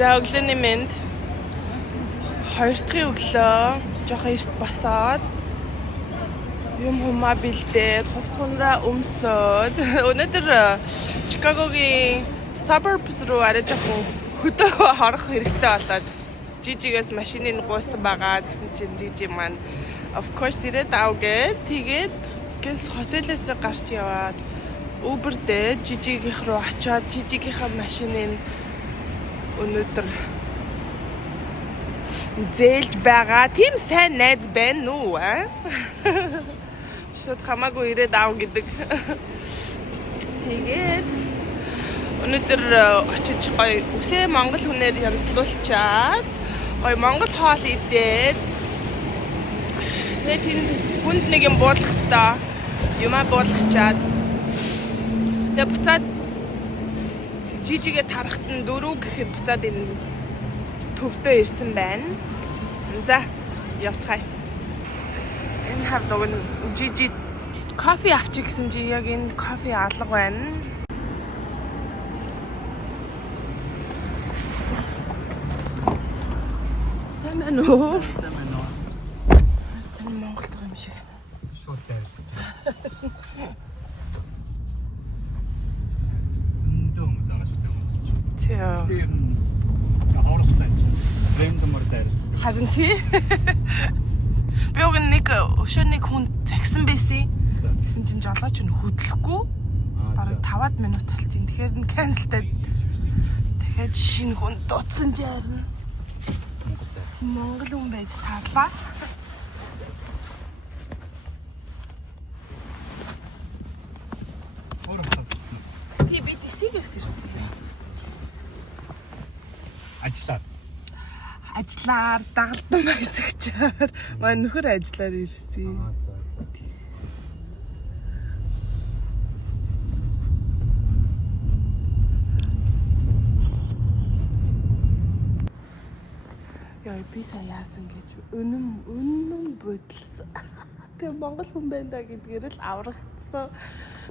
За өглөөний мэнд. 2 дахь өглөө жоохон эрт босоод юм humаа бэлдээд хувцсаараа өмсөөд өнөөдөр Чикагогийн suburbs руу арай жоохон хөдөө харах хэрэгтэй болоод Жижигээс машиныг гуйсан байгаа гэсэн чинь Жижи маань of course ирээд авгээд тэгээд гис хотелээс гарч яваад Uber дээр Жижигийнх руу очиод Жижигийнхаа машиныг өнөөдөр зээлж байгаа. Тим сайн найз байна уу аа? Шууд хамаагүй ирээд аав гэдэг. Тэгээд өнөөдөр очиж гоё үсээ Монгол хүнээр янзлуулчаад гоё Монгол хоол идээд тэгээд тэнд хүнд нэг юм буулгах хэвээр юмаа буулгачаад тэгээд буцаад Жижигээ тарахт нь 4 гэхэд буцаад энэ төвдөө ирсэн байна. За явцгаая. Энэ хавдаг нь Жижи кофе авчих гэсэн чи яг энэ кофе алга байна. Сайн уу? Сайн Монголд байгаа юм шиг. Шууд дээр. Зөндөө хүмүүс байгаа шүү дээ. Тийм. Хоорстой. Брэндмөр дээр. Харин тий. Би уг нэг өшөөний хүн загсан байсан. Гэсэн чинь жолооч нь хөдлөхгүй. Бараг 5 минут талцсан. Тэгэхээр нь cancelтэй. Дахиад шинэ хүн дутсан жаарна. Монгол хүн байж таарлаа. Тий би дисигээс ирсэн. Ажлаар дагалдан байсагчаар маань нөхөр ажиллаар ирсэн. Яа би саяасан гэж үнэн бодолсон. Тэгээ Монгол хүн байна да гэдгээр л аврагдсан.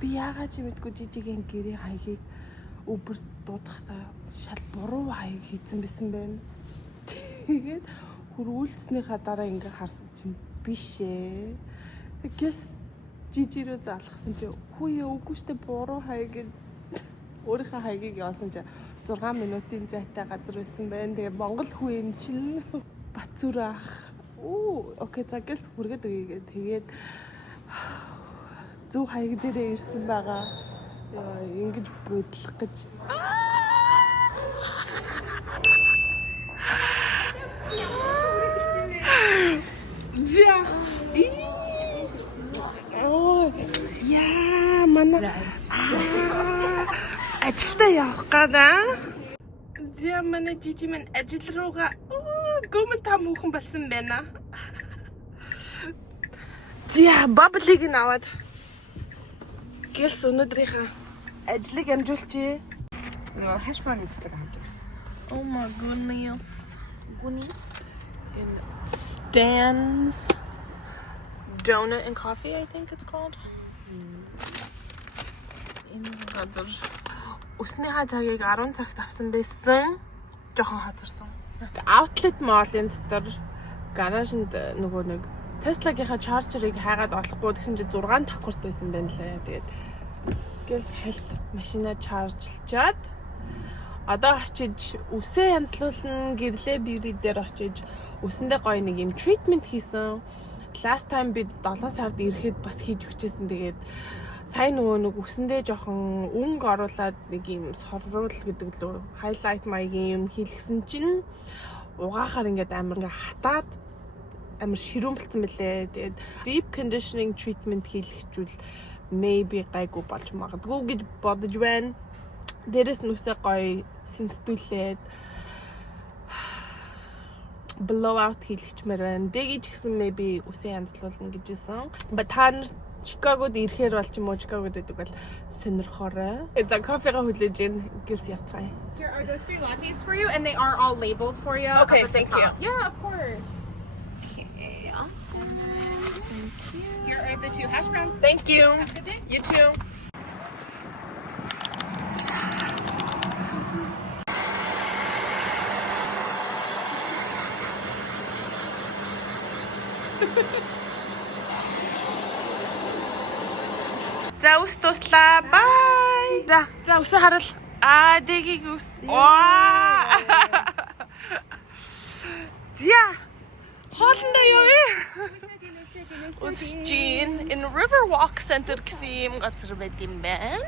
Би яагаад ч мэдгүй Жижигийн гэрээ хаягийг Uber дуудахтаа шал буруу хаяг хийсэн байсан байна. Тэгээд хөрвүүлснийхаа дараа ингээ харсан чинь биш ээ. Гэс Жижирөө залгасан чи хүүе үгүй штэ буруу хаяг өөрийнхөө хаягийг явуулсан чи 6 минутын зайтай газар байсан байна. Тэгээ Монгол хүн юм чинь Батцүр ах. Окей за гэс хүргээд өгье. Тэгээд зөв хаяг дээрээ ирсэн байгаа. Яа ингэж бодлох гэж. Яа манай ажилдаа явах гэдэг. Зя манай Жижи минь ажил руугаа гомон там хүүхэн болсон байна. Зя баблиг нь аваад гэлс өнөөдрийнхээ ажлыг амжуулчих. No, hash brown гэдэг хамт. Oh my goodness. In Stan's Donut and Coffee, I think it's called. Энэ газар усны цагийг 10 цагт авсан байсан. Жохон хазарсан. Outlet mall-ын дотор гаражинд нөгөө нэг Tesla-гийнхаа чаржерыг хайгаад олохгүй гэсэн чинь 6 давхурт байсан байна лээ. Тэгээд гэл хальт машина чаржлчаад одоо очиж үсээ янзлуулна, гэрлээ бьюти дээр очиж үсэндээ гоё нэг юм treatment хийсэн. Last time би 7 сард ирэхэд бас хийж өчөөсөн. Тэгээд сайн нөгөө нэг үсэндээ жоохон өнгө оруулаад нэг юм сорруул гэдэг лөө highlight маягийн юм хийлгсэн чинь угаахаар ингээд амар ингээ хатаад амар ширүүн болцсон мөлий. Тэгээд deep conditioning treatment хийлгэжүүл maybe гайгүй болж магадгүй гэж бодож байна. Дээрээс нүсээ гоё сэнстүүлээд blowout хийлгэчмээр байна. Дэгэж гисэн maybe үсээ янзлуулна гэжсэн. Та нар Чикагод ирэхээр бол ч юм уу Чикагод байдаг бол сонирхоорой. За кофега хүлээж ийн гэлс явцгаая. Here are those 3 lattes for you, and they are all labeled for you. Okay, thank you. Yeah, of course. Okay, awesome. Thank you. Here are the 2 hash browns. Thank you. Have a good day. You too. За ус туслаа. Bye. За усаа харал. Дэгийг ус. За. Хоолндоо юу вэ? Усчин in Riverwalk Center гэсэн юм газар байт юм байна.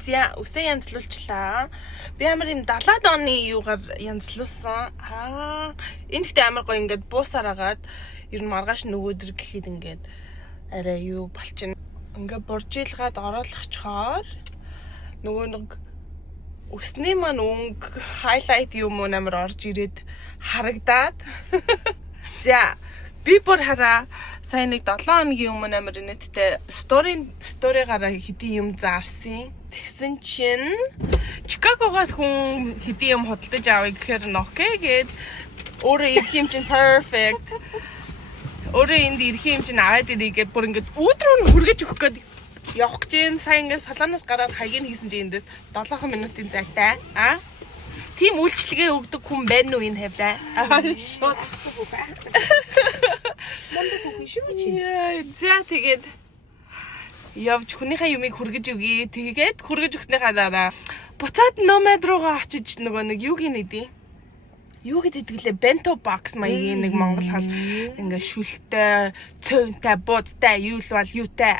За усаа янзлуулчлаа. Би амар юм 70-аад оны юугаар янзлуулсан. Энэ гэхдээ амар гоё ингээд буусаар агаад ер нь маргааш нөгөөдөр гэхэд ингээд арай юу болчихно. Ингээ буржилгаад оруулахчаар нөгөө нэг өсний маань өнгө хайлайт юм уу амар орж ирээд харагдаад. За би бүр хараа сайн нэг 7 хоногийн өмнө амар инээдтэй сторигаараа хэдийн юм заарсан. Тэгсэн чинь Чикагогоос хүн хэдийн юм худалдаж авъя гэхээр окей гээд өөрөө ирэх юм чинь perfect. Өөрөө энд ирэх юм чинь аваад ирээ гэдээ бүр ингээд өөдрөө нь хүргэж өгөх гээд явах гэж энэ сайн ингээд салаанаас гараад хаяг нь хийсэн чинь эндээс 7 минутын зайтай. Тийм үйлчлэгээ өгдөг хүн байна уу энэ хавьда? Шууд За тэгээд явж хүнийхээ юмыг хүргэж өгье. Тэгээд хүргэж өгснийхаа дараа буцаад номад руугаа очиж нөгөө нэг юу гинэдий? Юу гэдэг лээ бенто бокс маягийн нэг монгол хал ингээ шүлтэй, цөөнтэй, буудтай, юу л бол юутай.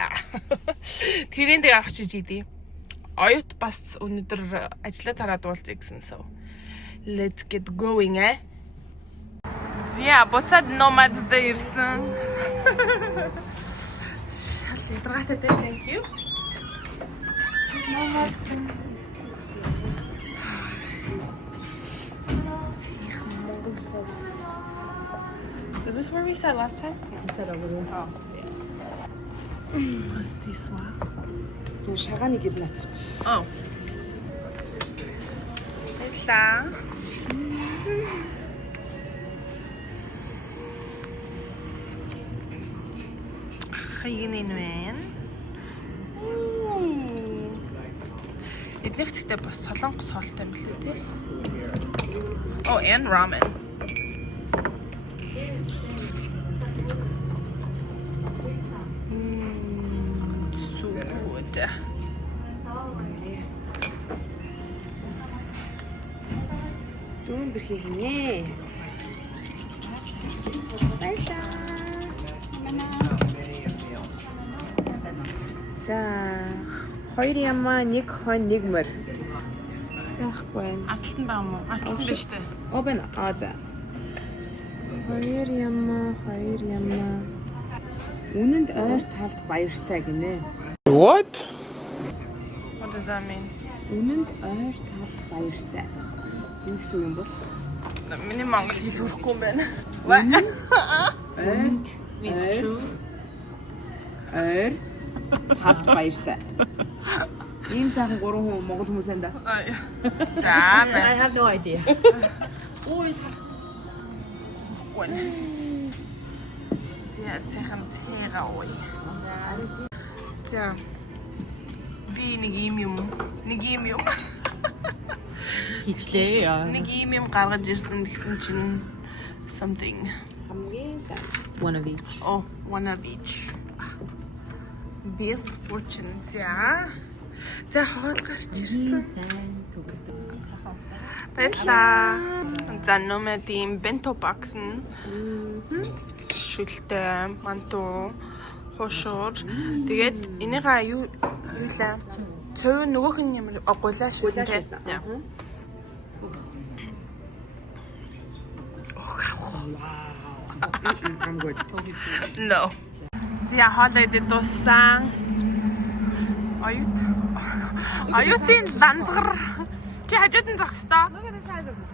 Тэрийн дээр очиж идэв. Оюут бас өнөөдөр ажиллаа тараад уулзъя гэсэн сов. Let's get going Я буцаад номад дээр ирсэн. Шалгадгатай thank you. Номад Is this where we sat last time? We sat over there. Oh, yeah. What's this one? Юу шагааны гэр натарч. Oh. Hello. Хайгнын вэ? Эднийх зэгтээ бас солонгос хоолтой юм лээ тий. Oh, and ramen. So good. Дүүн бэрхий хийнэ. Баярлаа. За 2 ямаа 1 хон 1 мөр. Яахгүй байна. Арталт нь байгаа мó? Арталт нь биш үү? Оо байна. За. 2 ямаа. Үнэнд ойр талд баяртай гинэ. What does that mean? Үнэнд ойр талд баяртай. Юу гэсэн юм бол? Миний монгол хэл хүрэхгүй юм байна. Үнэнд ойр Is true. ойр талд баяртай. Ийм сайхан 3 хүн монгол хүмүүс энэ да. За, I have no idea. ой. За, сайхан цэга ой. За. Би нэг юм. Хичлээ яа. Нэг юм гаргаж ирсэн гэсэн чинь something. Хамгийн сайн. One of each. Oh, one of each. Best fortune. За хоол гарч ирсэн. Баярлаа. За номадын бенто бокс нь шүлтэй, манту, хошор. Тэгээд энийгээ юу лээ? Цөв нөгөөх нь ямар гулаа шүүсэн тий. I'm good. No. За хоолой дутсан. Оюутын ланзгар. Чи хажууд нь зогс тоо. Look at the size of this.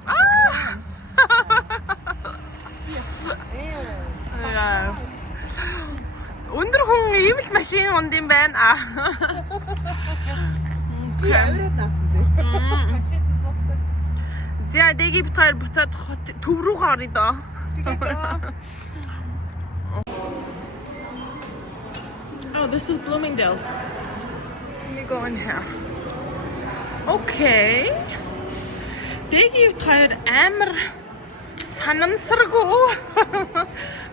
Өндөр хүн ийм л машин унд юм байна. Би аваад навсан дээ. За дэги битгаар буцаад төв рүүгээ орё доо. Oh, this is Bloomingdale's. Let me go in here. Okay. Дэги битгаар амар санамсаргүй.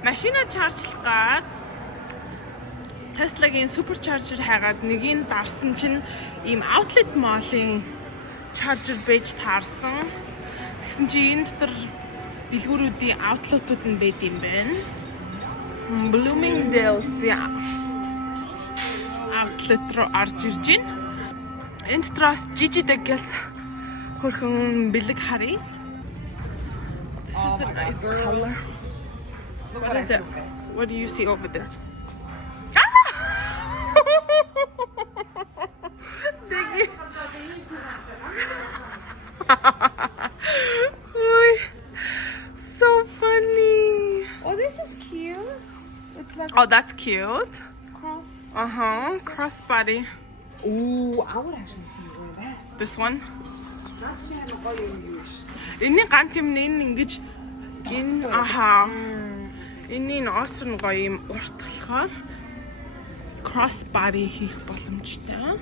Машина чаржлахад Tesla-гийн суперчаржер хайгаад нэгийг дарсан чинь ийм outlet mall-ын charger байж таарсан. Тэгсэн чинь энэ дотор дэлгүүрүүдийн outlet-ууд нь байд юм байна. Bloomingdale's outlet руу орж ирж байна. Энэ дотроос Gigi-даггээс хөрхөн бэлэг харъя. This is a nice color. What is it? What do you see over there? So funny. Oh, this is cute. It's like Oh, that's cute. cross. Crossbody. Ooh, I would actually see you wear that. This one. Not seeing the color you use. Энийн ганц юм нь ингэж энэ энийн осрон гоё юм урт болохоор crossbody хийх боломжтой.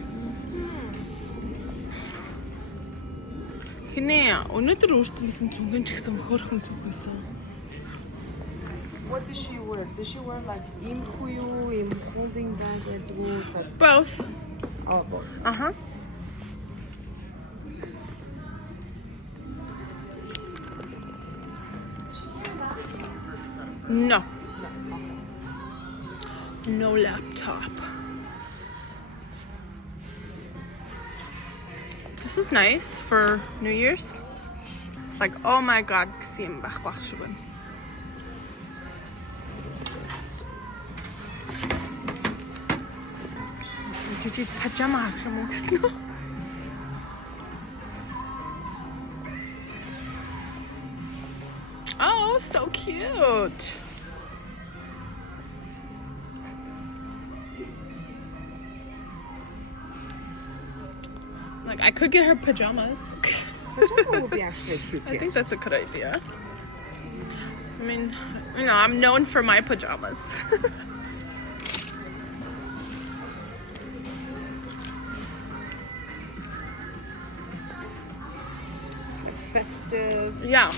Хинэ өнөөдөр үртгэлсэн зүгэн ч гэсэн хөөрхөн зүгээс. What does she wear? Does she wear like impuyu, holding bag, like Both. oh, both. No. No laptop. This is nice for New Year's. Like, oh my god, гэсэн байх шиг байна. Жижиг пажама харах юм уу гэсэн үү? Oh, so cute. Like, I could get her pajamas. Pajama would be actually a cute I gift. think that's a good idea. I mean, you know, I'm known for my pajamas. It's like festive. Yeah.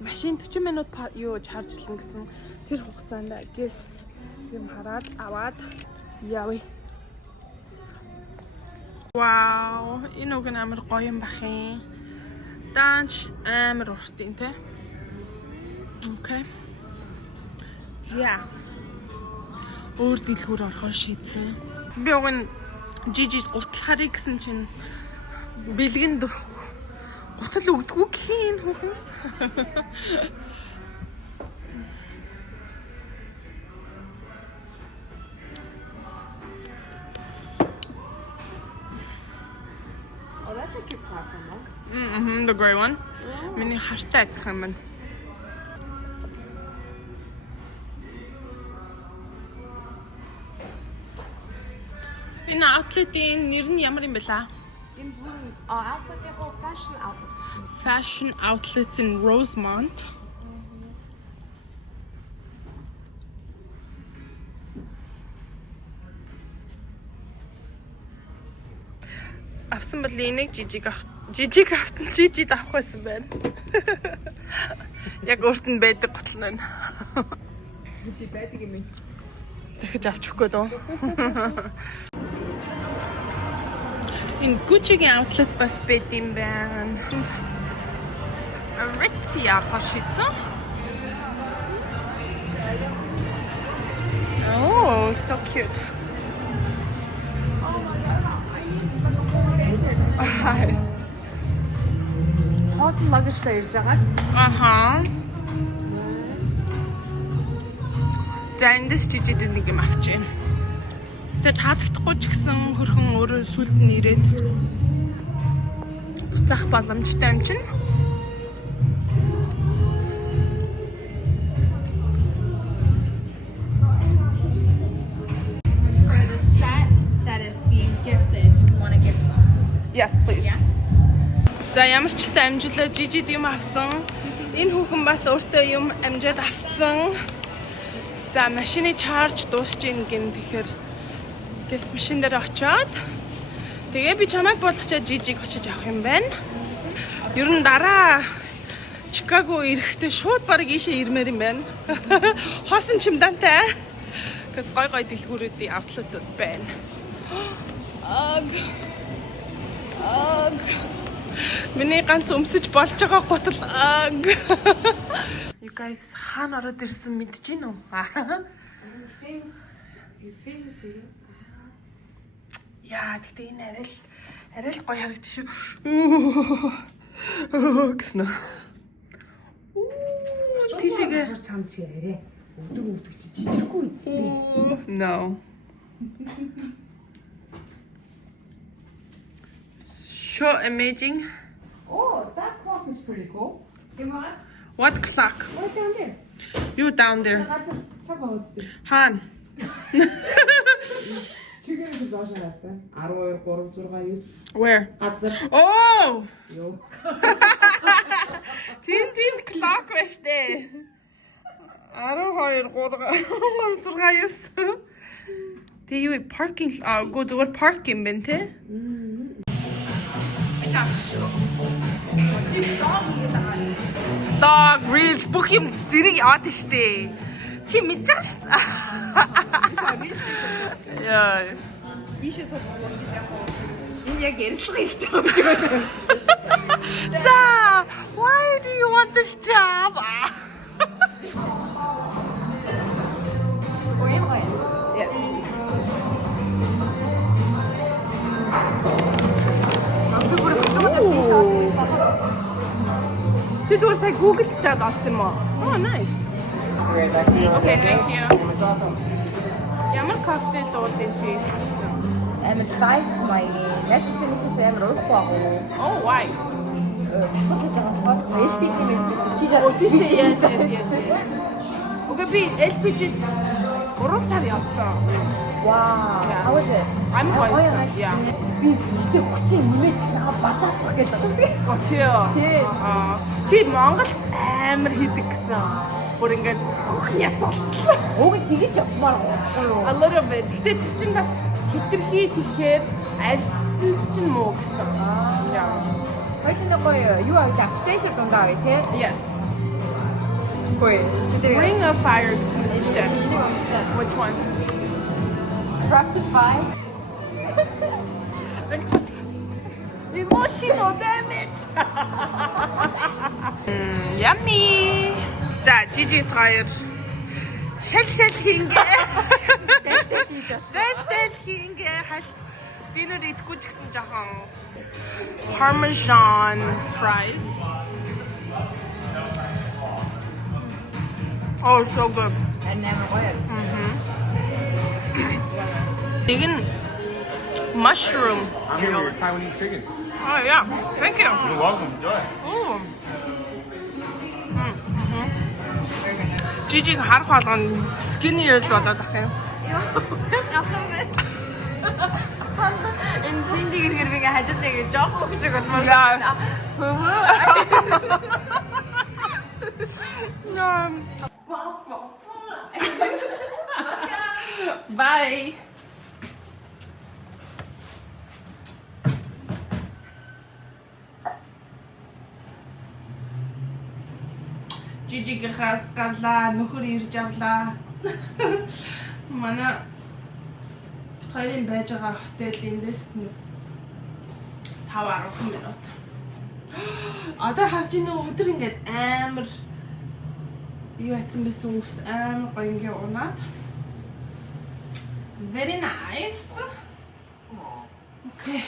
Машин 40 минут юу чаржлан гэсэн тэр хугацаанд гэс юм хараад аваад явъя. Вау, энэ үг амар гоё юм бах юм. Данч амар уртын те. Окей. За. Өөр дэлгүүр орохоор шийдсэн. Би уг нь Gigi гутлахарыг гэсэн чинь бэлгэнд гутал өгдөггүй гэх юм хүүхэн. Oh, that's a cute platform, huh? The gray one. Миний хартай адилхан юм байна. Энэ outlet-ийн нэр нь ямар юм бэ лаа? In blue, outlet, they hold fashion outlet. Fashion outlets in Rosemont. Авсан бол энийг Gigi авах байсан байна. Яг өөрт нь байдаг гутал нь. She байдаг юм. Дахиж авчихгүй дөө. Энэ Gucci-гийн outlet бас байд юм байна. Aritzia гашицсан. Oh, so cute. House luggage та ирж байгаа. Аха. За эндээс Gigi-д нэг юм авч байна. Тэгээ таалагдахгүй ч гэсэн хөрхөн өөрөө сүлд нь ирээд буцаах боломжтой юм чинь. For the set that is being gifted, do you want to gift them? Yes, please. За ямар ч гэсэн амжилттай Gigi-д юм авсан. Энэ хүүхэн бас өөртөө юм амжаад авсан. За машины чарж дуусч ийн гин тэгэхээр Гэс машин дээр очиод тэгээ би чамайг болгочоод жижиг очиж авах юм байна. Ер нь дараа Чикаго ирэхдээ шууд бараг ийшээ ирмээр юм байна. Хоосон чемодантай. Гэс гой дэлгүүрүүдийн автлуудад байна. Миний ганц өмсөж болж байгаа гутал. You guys хаана ороод ирсэн мэдэж гин үү? Famous here. Яа, тэгтээ энэ арай л гоё харагдчих шүү. Гэснэ. Тийшээ чам чи арай өдөг чи жижиггүй үстэй. No. So amazing. Oh, that clock is pretty cool. What clock? What down there? You down there. Цаг баацтай. Хаана? Чигээр доош хараатай. 12 3 6 9. Where? Газар. Oh! Ёо. Тин clock байна штэ. 12 3 6 9. Тэгээ юу паркинг гоо зүгээр парк юм байна те? Dog reels бүх юм зэрэг яваад штэ. Чи мэдж байгаа штэ. Яа. Ийшээс болоод гэж яг энэ яг ярилцлага хийж байгаа юм шиг байна. За, why do you want this job? Yes. Чи зүгээр сая Google-д чад авсан юм уу? Oh, nice. Okay, thank you. Ямар кофе дуудсан чи? Амар fight маягийн нэссэн нэсээс амар уухгүй байгаа. Oh, why? Асуулт хийж байгаа болохоор LPG чи just хийж байгаа. Уга би LPG 3 сар явсан. Wow. How was it? I'm going. Yeah. Би хичээх хүчин нэмээд бацаах гэдэг байгаа шүү дээ. Тий. Чи Монгол амар хийдэг гэсэн. Бүр ингээд хөхн яцал. Уг нь тэгэж явмаар байхгүй юу? A little bit. Гэтэ тэр чинь бас хитрхий тэгэхээр арьсанд чинь муу гэсэн. Yeah. Хоёрын гоё юу авъя? Appetizer дундаа авъя тий? Yes. Гоё. Чи тэр Ring of Fire гэсэн үстэй. энэ юм шүү дээ. Which one? Crafted by Emotional, damn it. Yummy. За, жижиг хоёр шал хийнгээ. дэвтэр хийж бас. Дэвтэр хийнгээ. Динер идэхгүй ч гэсэн жоохон Parmesan fries. Oh, so good. And then гоё. Нэг нь mushroom. I'm here over Taiwanese chicken. Oh yeah, thank you. You're welcome. Enjoy. Ooh. Жижиг харах болгоно skinnier л болоод ах юм. Энэ синди гэр би хажуутай гэж жоохон хөшрөг болмоор. Bye. Жижигхаас гарлаа, нөхөр ирж авлаа. Манай хоёрын байж байгаа хотелиндээс 5-10 минут. Одоо харж ийн өдөр ингээд амар юу яцсан байсан ус амар гоё ингээ унаад. Very nice. Okay.